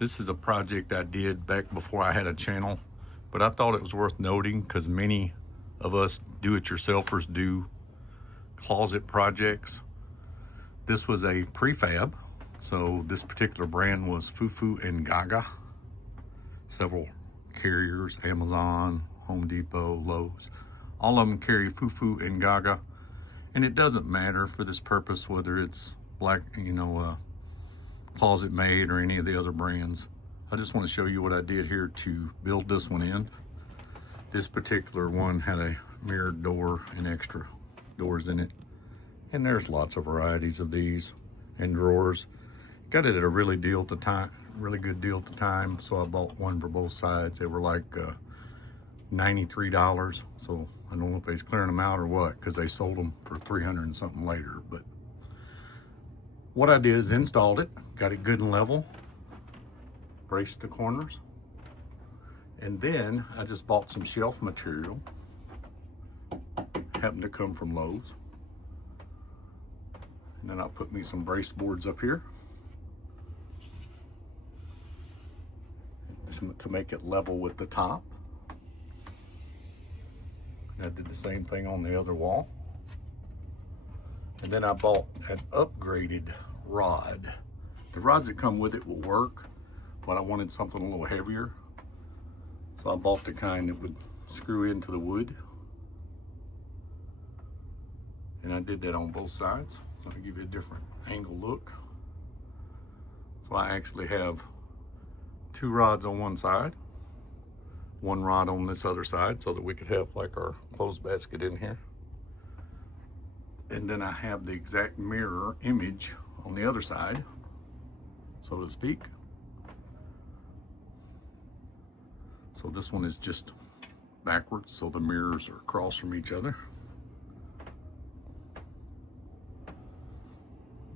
This is a project I did back before I had a channel, but I thought it was worth noting because many of us do-it-yourselfers do closet projects. This was a prefab, so this particular brand was FUFU&GAGA. Several carriers, Amazon, Home Depot, Lowe's, all of them carry FUFU&GAGA, and it doesn't matter for this purpose whether it's black, Closet Made or any of the other brands. I just want to show you what I did here to build this one in. This particular one had a mirrored door and extra doors in it, and there's lots of varieties of these and drawers. Got it at a really good deal at the time, so I bought one for both sides. They were like $93, so I don't know if they's clearing them out or what, because they sold them for 300 and something later. But what I did is installed it, got it good and level, braced the corners, and then I just bought some shelf material, happened to come from Lowe's, and then I put me some brace boards up here to make it level with the top. And I did the same thing on the other wall. And then I bought an upgraded rod. The rods that come with it will work, but I wanted something a little heavier. So I bought the kind that would screw into the wood. And I did that on both sides, so I'll give you a different angle look. So I actually have 2 rods on one side, 1 rod on this other side, so that we could have like our clothes basket in here. And then I have the exact mirror image on the other side, so to speak. So this one is just backwards, so the mirrors are across from each other.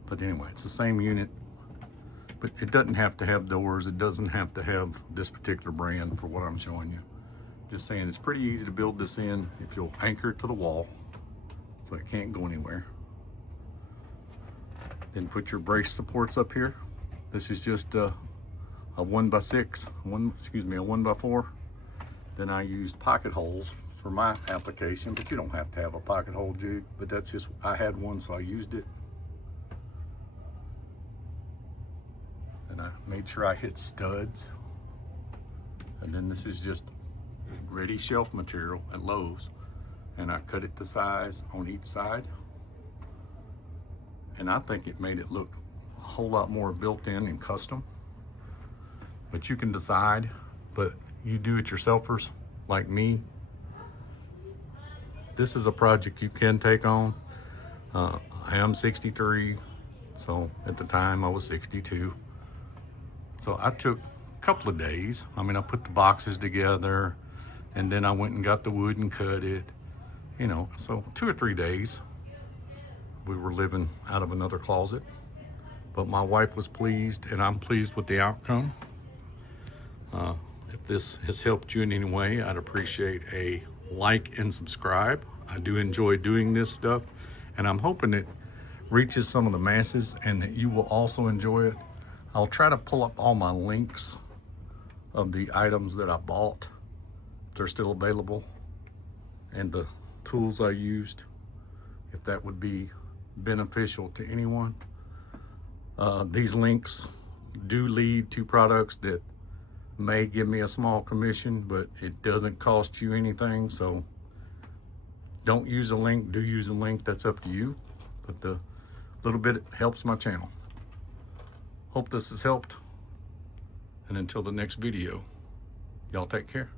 But anyway, it's the same unit, but it doesn't have to have doors. It doesn't have to have this particular brand for what I'm showing you. Just saying, it's pretty easy to build this in if you'll anchor it to the wall so it can't go anywhere. Then put your brace supports up here. This is just a 1x6, a 1x4. Then I used pocket holes for my application, but you don't have to have a pocket hole jig, but that's just, I had one, so I used it. And I made sure I hit studs. And then this is just ready shelf material at Lowe's. And I cut it to size on each side. And I think it made it look a whole lot more built in and custom. But you can decide, but you do-it-yourselfers like me, this is a project you can take on. I am 63, so at the time I was 62. So I took a couple of days. I mean, I put the boxes together, and then I went and got the wood and cut it. So 2 or 3 days we were living out of another closet, but my wife was pleased and I'm pleased with the outcome. If this has helped you in any way, I'd appreciate a like and subscribe. I do enjoy doing this stuff, and I'm hoping it reaches some of the masses and that you will also enjoy it. I'll try to pull up all my links of the items that I bought, if they're still available, and the tools I used, if that would be beneficial to anyone. These links do lead to products that may give me a small commission, but it doesn't cost you anything. So don't use a link, do use a link, that's up to you. But the little bit helps my channel. Hope this has helped. And until the next video, y'all take care.